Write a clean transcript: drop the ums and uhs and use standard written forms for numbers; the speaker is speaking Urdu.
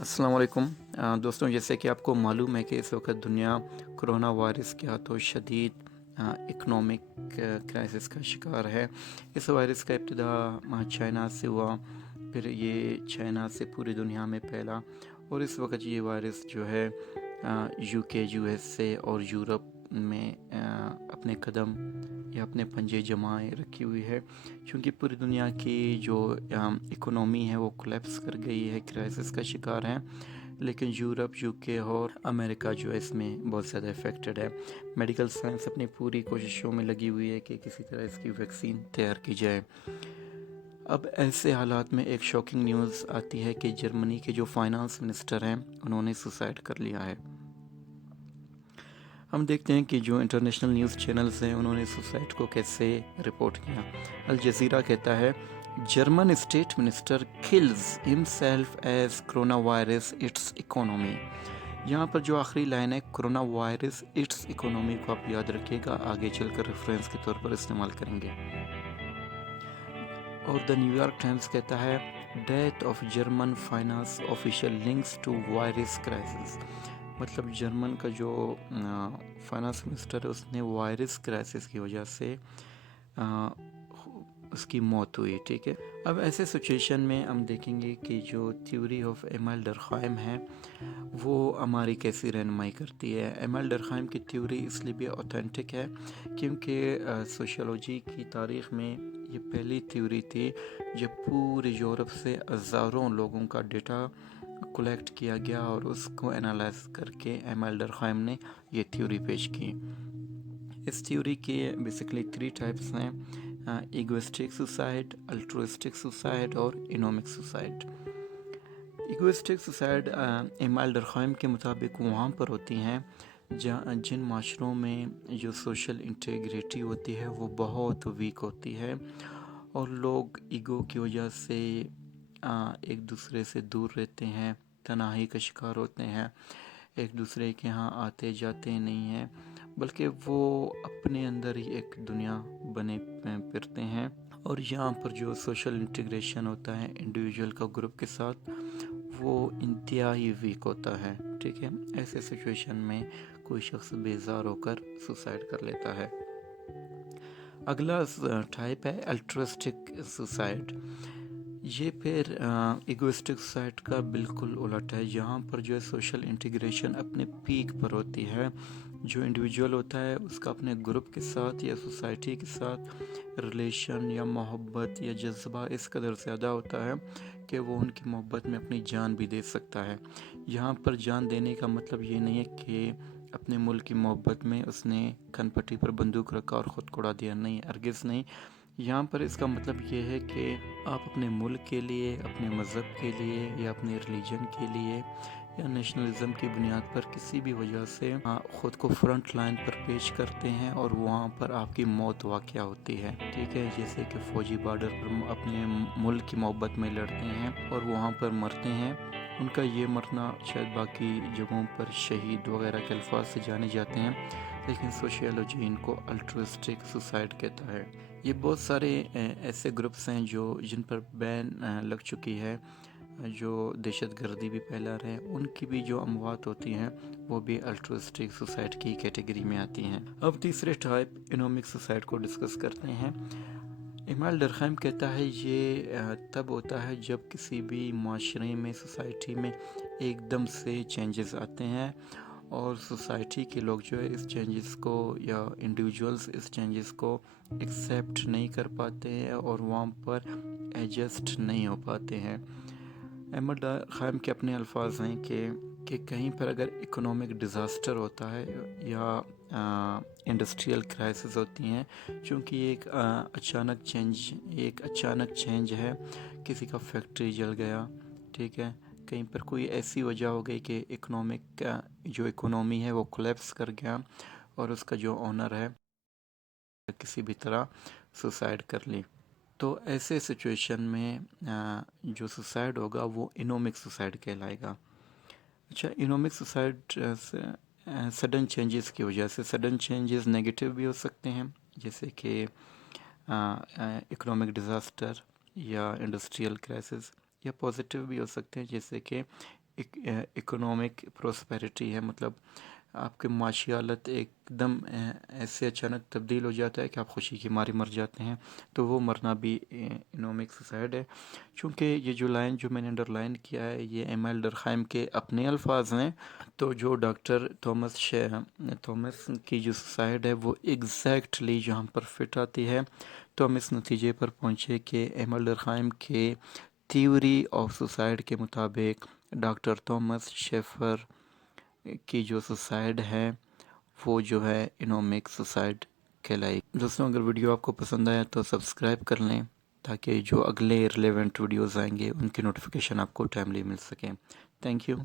السلام علیکم دوستوں، جیسے کہ آپ کو معلوم ہے کہ اس وقت دنیا کرونا وائرس کے ہاتھوں شدید اکنامک کرائسس کا شکار ہے۔ اس وائرس کا ابتدا چائنا سے ہوا، پھر یہ چائنا سے پوری دنیا میں پھیلا، اور اس وقت یہ وائرس جو ہے یو کے، یو ایس سے اور یورپ میں اپنے قدم یا اپنے پنجے جمائے رکھی ہوئی ہے، چونکہ پوری دنیا کی جو اکنامی ہے وہ کولیپس کر گئی ہے، کرائسس کا شکار ہے، لیکن یورپ، یو کے اور امریکہ جو ہے اس میں بہت زیادہ افیکٹڈ ہے۔ میڈیکل سائنس اپنی پوری کوششوں میں لگی ہوئی ہے کہ کسی طرح اس کی ویکسین تیار کی جائے۔ اب ایسے حالات میں ایک شاکنگ نیوز آتی ہے کہ جرمنی کے جو فائنانس منسٹر ہیں انہوں نے سوسائڈ کر لیا ہے۔ ہم دیکھتے ہیں کہ جو انٹرنیشنل نیوز چینلز ہیں انہوں نے سوسائڈ کو کیسے رپورٹ کیا۔ الجزیرہ کہتا ہے German state minister kills himself as corona virus its economy. یہاں پر جو آخری لائن ہے کرونا وائرس اٹس اکانومی کو آپ یاد رکھیے گا، آگے چل کر ریفرنس کے طور پر استعمال کریں گے۔ اور دا نیو یارک ٹائمز کہتا ہے death of German finance official links to virus crisis. مطلب جرمن کا جو فائنانس منسٹر ہے اس نے وائرس کرائسس کی وجہ سے اس کی موت ہوئی، ٹھیک ہے۔ اب ایسے سچویشن میں ہم دیکھیں گے کہ جو تھیوری آف ایمیل ڈرخائم ہے وہ ہماری کیسی رہنمائی کرتی ہے۔ ایمیل ڈرخائم کی تھیوری اس لیے بھی اوتھینٹک ہے کیونکہ سوشیولوجی کی تاریخ میں یہ پہلی تھیوری تھی جب پورے یورپ سے ہزاروں لوگوں کا ڈیٹا کلیکٹ کیا گیا اور اس کو انالائز کر کے ایمیل ڈرخائم نے یہ تھیوری پیش کی۔ اس تھیوری کے بیسکلی 3 ٹائپس ہیں: ایگوئسٹک سوسائڈ، الٹروئسٹک سوسائڈ اور انومک سوسائڈ۔ ایگوئسٹک سوسائڈ ایمیل ڈرخائم کے مطابق وہاں پر ہوتی ہیں جن معاشروں میں جو سوشل انٹیگریٹی ہوتی ہے وہ بہت ویک ہوتی ہے اور لوگ ایگو کی وجہ سے ایک دوسرے سے دور رہتے ہیں، تنہائی کا شکار ہوتے ہیں، ایک دوسرے کے ہاں آتے جاتے نہیں ہیں، بلکہ وہ اپنے اندر ہی ایک دنیا بنے پھرتے ہیں۔ اور یہاں پر جو سوشل انٹیگریشن ہوتا ہے انڈیویجول کا گروپ کے ساتھ وہ انتہائی ویک ہوتا ہے، ٹھیک ہے۔ ایسے سچویشن میں کوئی شخص بیزار ہو کر سوسائڈ کر لیتا ہے۔ اگلا ٹائپ ہے الٹروسٹک سوسائڈ۔ یہ پھر ایگوئسٹک سوسائڈ کا بالکل الٹ ہے، جہاں پر جو ہے سوشل انٹیگریشن اپنے پیک پر ہوتی ہے۔ جو انڈیویجول ہوتا ہے اس کا اپنے گروپ کے ساتھ یا سوسائٹی کے ساتھ ریلیشن یا محبت یا جذبہ اس قدر زیادہ ہوتا ہے کہ وہ ان کی محبت میں اپنی جان بھی دے سکتا ہے۔ یہاں پر جان دینے کا مطلب یہ نہیں ہے کہ اپنے ملک کی محبت میں اس نے کن پٹی پر بندوق رکھا اور خود کو اڑا دیا، نہیں، ہرگز نہیں۔ یہاں پر اس کا مطلب یہ ہے کہ آپ اپنے ملک کے لیے، اپنے مذہب کے لیے یا اپنے ریلیجن کے لیے یا نیشنلزم کی بنیاد پر کسی بھی وجہ سے خود کو فرنٹ لائن پر پیش کرتے ہیں اور وہاں پر آپ کی موت واقع ہوتی ہے، ٹھیک ہے۔ جیسے کہ فوجی بارڈر پر اپنے ملک کی محبت میں لڑتے ہیں اور وہاں پر مرتے ہیں، ان کا یہ مرنا شاید باقی جگہوں پر شہید وغیرہ کے الفاظ سے جانے جاتے ہیں، لیکن سوشیولوجی ان کو الٹروسٹک سوسائڈ کہتا ہے۔ یہ بہت سارے ایسے گروپس ہیں جن پر بین لگ چکی ہے، جو دہشت گردی بھی پھیلا رہے ہیں، ان کی بھی جو اموات ہوتی ہیں وہ بھی الٹروسٹک سوسائڈ کی کیٹیگری میں آتی ہیں۔ اب تیسرے ٹائپ انومک سوسائڈ کو ڈسکس کرتے ہیں۔ ایمیل ڈرخائم کہتا ہے یہ تب ہوتا ہے جب کسی بھی معاشرے میں، سوسائٹی میں ایک دم سے چینجز آتے ہیں اور سوسائٹی کے لوگ جو ہے اس چینجز کو یا انڈیویجولز اس چینجز کو ایکسیپٹ نہیں کر پاتے ہیں اور وہاں پر ایڈجسٹ نہیں ہو پاتے ہیں۔ ایمیل ڈرخائم کے اپنے الفاظ ہیں کہ کہیں پر اگر اکنامک ڈیزاسٹر ہوتا ہے یا انڈسٹریل کرائسس ہوتی ہیں، چونکہ یہ ایک اچانک چینج ہے، کسی کا فیکٹری جل گیا، ٹھیک ہے، کہیں پر کوئی ایسی وجہ ہو گئی کہ جو اکنامی ہے وہ کولیپس کر گیا اور اس کا جو اونر ہے کسی بھی طرح سوسائڈ کر لی، تو ایسے سچویشن میں جو سوسائڈ ہوگا وہ انومک سوسائڈ کہلائے گا۔ اچھا، انومک سوسائڈ سڈن چینجز کی وجہ سے، سڈن چینجز نیگیٹو بھی ہو سکتے ہیں جیسے کہ اکنامک ڈیزاسٹر یا انڈسٹریل کرائسس، یا پازیٹیو بھی ہو سکتے ہیں جیسے کہ اکنامک پراسپیرٹی ہے، مطلب آپ کے معاشی حالت ایک دم ایسے اچانک تبدیل ہو جاتا ہے کہ آپ خوشی کی ماری مر جاتے ہیں، تو وہ مرنا بھی انومک سوسائڈ ہے۔ چونکہ یہ جو لائن جو میں نے انڈر لائن کیا ہے یہ ایمیل ڈرخائم کے اپنے الفاظ ہیں، تو جو ڈاکٹر تھامس کی جو سوسائڈ ہے وہ ایگزیکٹلی جہاں پر فٹ آتی ہے، تو ہم اس نتیجے پر پہنچے کہ ایمیل ڈرخائم کے تھیوری آف سوسائڈ کے مطابق ڈاکٹر تھامس شیفر کی جو سوسائڈ ہے وہ جو ہے انومک سوسائڈ کہلائی۔ دوستوں اگر ویڈیو آپ کو پسند آیا تو سبسکرائب کر لیں تاکہ جو اگلے ریلیونٹ ویڈیوز آئیں گے ان کی نوٹیفیکیشن آپ کو ٹائملی مل سکیں۔ Thank you.